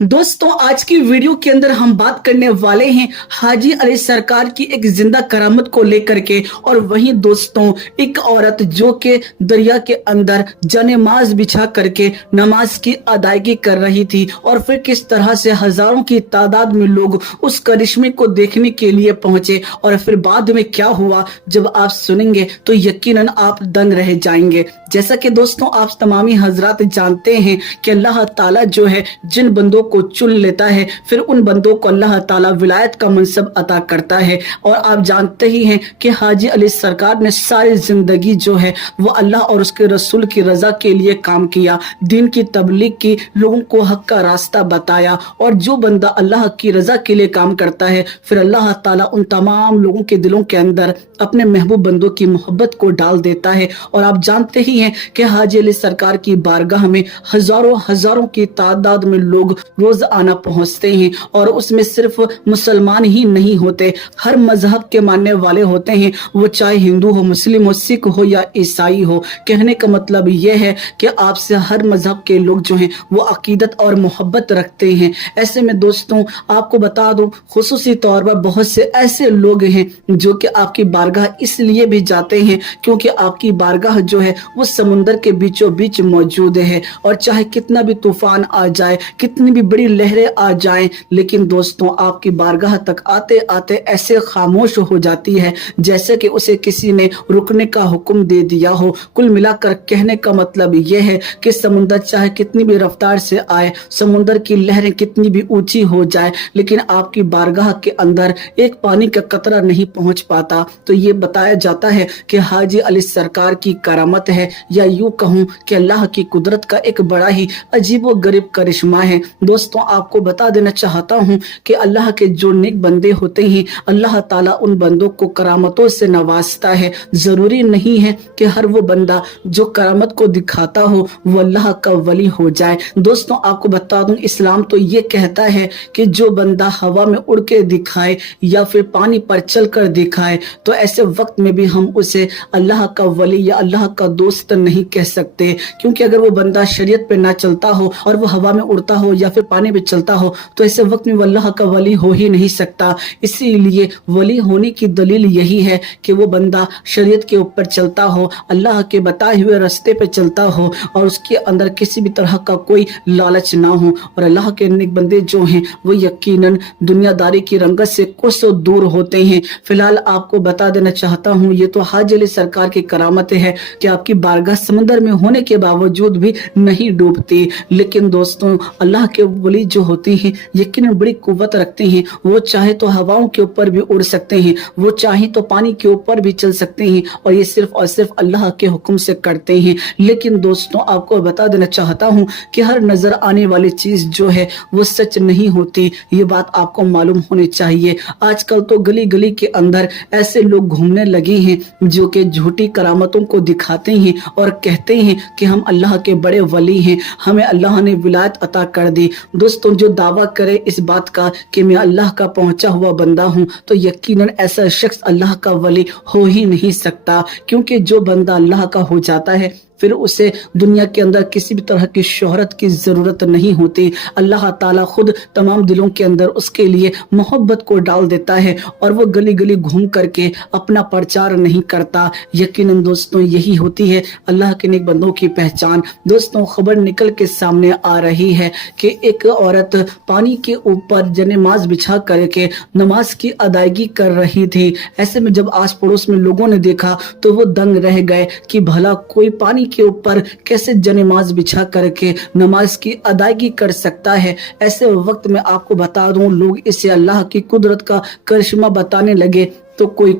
दोस्तों आज की वीडियो के अंदर हम बात करने वाले हैं हाजी अली सरकार की एक जिंदा करामत को लेकर के। और वहीं दोस्तों एक औरत जो कि दरिया के अंदर जनेमाज बिछा करके नमाज की अदायगी कर रही थी और फिर किस तरह से हजारों की तादाद में लोग उस करिश्मे को देखने के लिए पहुंचे और फिर बाद में क्या हुआ जब आप सुनेंगे तो यकीनन आप दंग रह जाएंगे। जैसा कि दोस्तों आप तमामी हजरात जानते हैं कि अल्लाह ताला जो है जिन बंदों को चुन लेता है फिर उन बंदों को अल्लाह ताला विलायत का मनसब अता करता है। और आप जानते ही हैं कि हाजी अली सरकार ने सारी जिंदगी जो है वो अल्लाह और उसके रसूल की रजा के लिए काम किया, दीन की तबलीग की, लोगों को हक का रास्ता बताया। और जो बंदा अल्लाह की रजा के लिए काम करता है फिर अल्लाह ताला उन तमाम लोगों के दिलों के अंदर अपने महबूब बंदों की मोहब्बत को डाल देता है। और आप जानते ही हैं कि हाजी अली सरकार की बारगाह में हजारों हजारों की तादाद में लोग रोज आना पहुंचते हैं। और उसमें सिर्फ मुसलमान ही नहीं होते, हर मजहब के मानने वाले होते हैं, वो चाहे हिंदू हो, मुस्लिम हो, सिख हो या ईसाई हो। कहने का मतलब यह है कि आपसे हर मजहब के लोग जो हैं वो अकीदत और मोहब्बत रखते हैं। ऐसे में दोस्तों आपको बता दूं खुसूसी तौर पर बहुत से ऐसे लोग हैं जो कि आपकी बारगाह इसलिए भी जाते हैं क्योंकि आपकी बारगाह जो है वो समुंदर के बीचों बीच मौजूद है। और चाहे कितना भी तूफान आ जाए, कितनी भी बड़ी लहरें आ जाएं, लेकिन दोस्तों आपकी बारगाह तक आते आते ऐसे खामोश हो जाती है जैसे कि उसे किसी ने रुकने का हुक्म दे दिया हो। कुल मिलाकर कहने का मतलब यह है कि समुंदर चाहे कितनी भी रफ्तार से आए, समुंदर की लहरें कितनी भी ऊंची हो जाए, लेकिन आपकी बारगाह के अंदर एक पानी का कतरा नहीं पहुंच पाता। तो ये बताया जाता है कि हाजी अली सरकार की करामत है, या यूं कहूं कि अल्लाह की कुदरत का एक बड़ा ही अजीबो गरीब करिश्मा है। दोस्तों आपको बता देना चाहता हूं कि अल्लाह के जो नेक बंदे होते हैं अल्लाह ताला उन बंदों को करामतों से नवाजता है। जरूरी नहीं है कि हर वो बंदा जो करामत को दिखाता हो वो अल्लाह का वली हो जाए। दोस्तों आपको बता दूं इस्लाम तो ये कहता है कि जो बंदा हवा में उड़ के दिखाए या फिर पानी पर चल कर दिखाए तो ऐसे वक्त में भी हम उसे अल्लाह का वली या अल्लाह का दोस्त नहीं कह सकते, क्योंकि अगर वो बंदा शरीयत पे ना चलता हो और वो हवा में उड़ता हो या फिर पानी में चलता हो तो ऐसे वक्त में वो अल्लाह का वली हो ही नहीं सकता। इसीलिए वली होने की दलील यही है कि वो बंदा शरीयत के ऊपर चलता हो, अल्लाह के बताए हुए रास्ते पे चलता हो और उसके अंदर किसी भी तरह का कोई लालच ना हो। और अल्लाह के नेक बंदे जो हैं वो यकीनन दुनियादारी की रंगत से कोसों दूर होते हैं। फिलहाल आपको बता देना चाहता हूँ ये तो हाजी अली सरकार की करामत है कि आपकी बारगाह समंदर में होने के बावजूद भी नहीं डूबती। लेकिन दोस्तों अल्लाह के वली जो होते हैं यकीनन बड़ी कुव्वत रखते हैं, वो चाहे तो हवाओं के ऊपर भी उड़ सकते हैं, वो चाहे तो पानी के ऊपर भी चल सकते हैं और ये सिर्फ और सिर्फ अल्लाह के हुक्म से करते हैं। लेकिन दोस्तों आपको बता देना चाहता हूँ कि हर नजर आने वाली चीज जो है वो सच नहीं होती, ये बात आपको मालूम होनी चाहिए। आजकल तो गली गली के अंदर ऐसे लोग घूमने लगे हैं जो कि झूठी करामतों को दिखाते हैं और कहते हैं कि हम अल्लाह के बड़े वली हैं, हमें अल्लाह ने विलायत अता कर दी। दोस्तों जो दावा करे इस बात का कि मैं अल्लाह का पहुंचा हुआ बंदा हूं तो यकीनन ऐसा शख्स अल्लाह का वली हो ही नहीं सकता, क्योंकि जो बंदा अल्लाह का हो जाता है फिर उसे दुनिया के अंदर किसी भी तरह की शोहरत की जरूरत नहीं होती। अल्लाह ताला खुद तमाम दिलों के अंदर उसके लिए मोहब्बत को डाल देता है और वो गली गली घूम करके अपना प्रचार नहीं करता। यकीनन दोस्तों यही होती है अल्लाह के नेक बंदों की पहचान। दोस्तों खबर निकल के सामने आ रही है कि एक औरत पानी के ऊपर जनेमाज बिछा करके नमाज की अदायगी कर रही थी। ऐसे में जब आस पड़ोस में लोगों ने देखा तो वो दंग रह गए कि भला कोई पानी के ऊपर कैसे जनेमाज बिछा करके नमाज की अदायगी कर सकता है। ऐसे वक्त में आपको बता दूं लोग इसे अल्लाह की कुदरत का करिश्मा बताने लगे तो कोई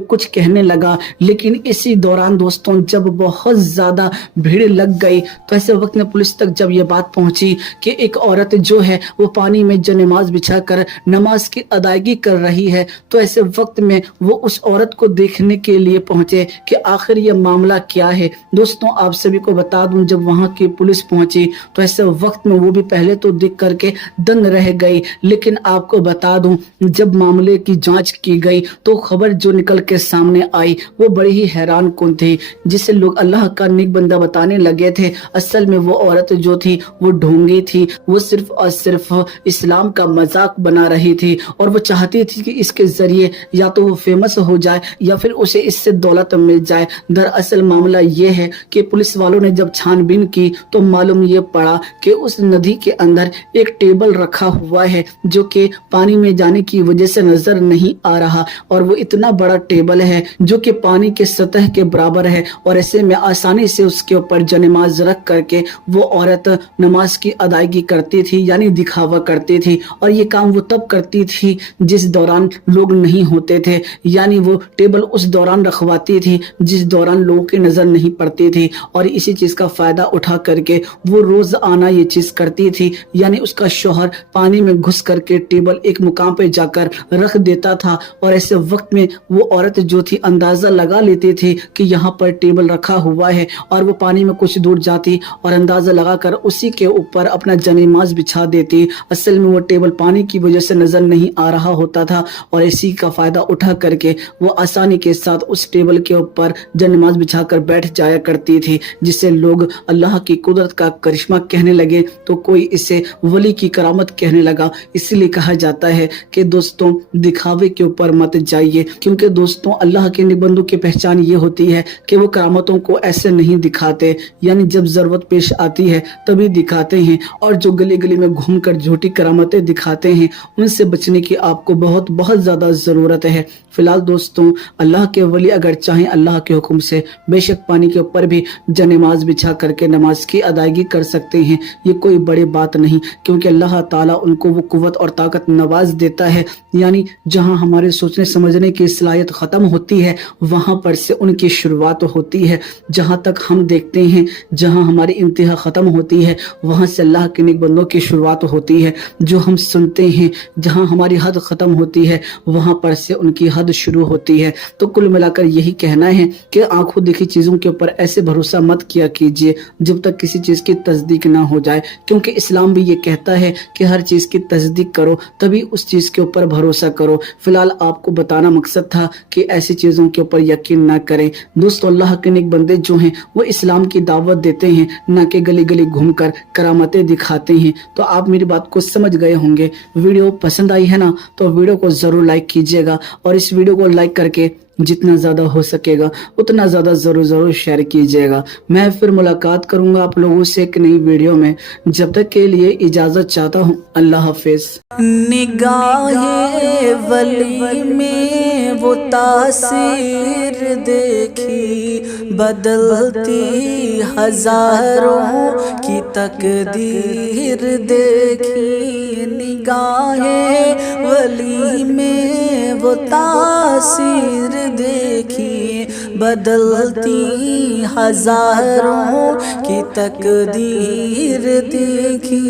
कुछ कहने लगा। लेकिन इसी दौरान दोस्तों जब बहुत ज्यादा भीड़ लग गई तो ऐसे वक्त में पुलिस तक जब ये बात पहुंची कि एक औरत जो है वो पानी में जनेमाज बिछाकर नमाज की अदायगी कर रही है, तो ऐसे वक्त में वो उस औरत को देखने के लिए पहुंचे कि आखिर ये मामला क्या है। दोस्तों आप सभी को बता दूं जब वहां की पुलिस पहुंची तो ऐसे वक्त में वो भी पहले तो देख करके दंग रह गई। लेकिन आपको बता दूं जब मामले की जांच की गई गई तो खबर जो निकल के सामने आई वो बड़ी ही हैरान कुन थी, जिसे लोग अल्लाह का नेक बंदा बताने लगे थे। असल में वो औरत जो थी वो ढोंगी थी, वो सिर्फ और सिर्फ इस्लाम का मजाक बना रही थी और वो चाहती थी कि इसके जरिए या तो वो फेमस हो जाए या फिर उसे इससे दौलत मिल जाए। दरअसल मामला ये है कि पुलिस वालों ने जब छानबीन की तो मालूम ये पड़ा कि उस नदी के अंदर एक टेबल रखा हुआ है जो कि पानी में जाने की वजह से नजर नहीं आ रहा, और वो इतना बड़ा टेबल है जो कि पानी के सतह के बराबर है, और ऐसे में आसानी से उसके ऊपर जनेमाज रख करके वो औरत नमाज की अदायगी करती थी, यानी दिखावा करती थी। और ये काम वो तब करती थी जिस दौरान लोग नहीं होते थे, यानी वो टेबल उस दौरान रखवाती थी जिस दौरान लोगों की नजर नहीं पड़ती थी, और इसी चीज का फायदा उठा करके वो रोज आना ये चीज करती थी। यानी उसका शौहर पानी में घुस करके टेबल एक मुकाम पे जाकर रख देता था, और ऐसे वक्त में वो औरत जो थी अंदाजा लगा लेती थी कि यहाँ पर टेबल रखा हुआ है, और वो पानी में कुछ दूर जाती और अंदाजा लगाकर उसी के ऊपर अपना जनेमाज बिछा देती। असल में वो टेबल पानी की वजह से नजर नहीं आ रहा होता था, और इसी का फायदा उठा करके वो आसानी के साथ उस टेबल के ऊपर जनेमाज बिछाकर बैठ जाया करती थी, जिसे लोग अल्लाह की कुदरत का करिश्मा कहने लगे तो कोई इसे वली की करामत कहने लगा। इसीलिए कहा जाता है कि दोस्तों दिखावे के ऊपर मत जाइए, क्योंकि दोस्तों अल्लाह के नेक बंदों की पहचान ये होती है कि वो करामतों को ऐसे नहीं दिखाते, यानी जब जरूरत पेश आती है तभी दिखाते हैं, और जो गली गली में घूमकर झूठी करामतें दिखाते हैं उनसे बचने की आपको बहुत बहुत ज्यादा जरूरत है। फिलहाल दोस्तों अल्लाह के वली अगर चाहें अल्लाह के हुक्म से बेशक पानी के ऊपर भी जनेमाज बिछा करके नमाज की अदायगी कर सकते हैं, ये कोई बड़ी बात नहीं, क्योंकि अल्लाह ताला उनको वो कुव्वत और ताकत नवाज देता है। यानी जहां हमारे सोचने समझने की सलाहियत खत्म होती है वहां पर से उनकी शुरुआत होती है। जहां तक हम देखते हैं जहां हमारी इंतहा खत्म होती है वहां से अल्लाह के नेक बंदों की शुरुआत होती है। जो हम सुनते हैं जहां हमारी हद खत्म होती है वहां पर से उनकी हद शुरू होती है। तो कुल मिलाकर यही कहना है कि आंखों देखी चीजों के ऊपर ऐसे भरोसा मत किया कीजिए जब तक किसी चीज की तस्दीक ना हो जाए, क्योंकि इस्लाम भी ये कहता है कि हर चीज की तस्दीक करो तभी उस चीज के ऊपर भरोसा करो। फिलहाल आपको बताना मकसद था कि ऐसी चीजों के ऊपर यकीन ना करें। दोस्तों अल्लाह के नेक बंदे जो हैं वो इस्लाम की दावत देते हैं, ना कि गली गली घूमकर करामतें दिखाते हैं। तो आप मेरी बात को समझ गए होंगे। वीडियो पसंद आई है ना तो वीडियो को जरूर लाइक कीजिएगा, और इस वीडियो को लाइक करके जितना ज्यादा हो सकेगा उतना ज्यादा जरूर शेयर कीजिएगा। मैं फिर मुलाकात करूंगा आप लोगों से एक नई वीडियो में, जब तक के लिए इजाजत चाहता हूँ। अल्लाह हाफिज। निगाहे वली में वो तासीर देखी, बदलती हजारों की तकदीर देखी। निगाहे वली में वो तासीर देखी, बदलती हजारों की तकदीर देखी।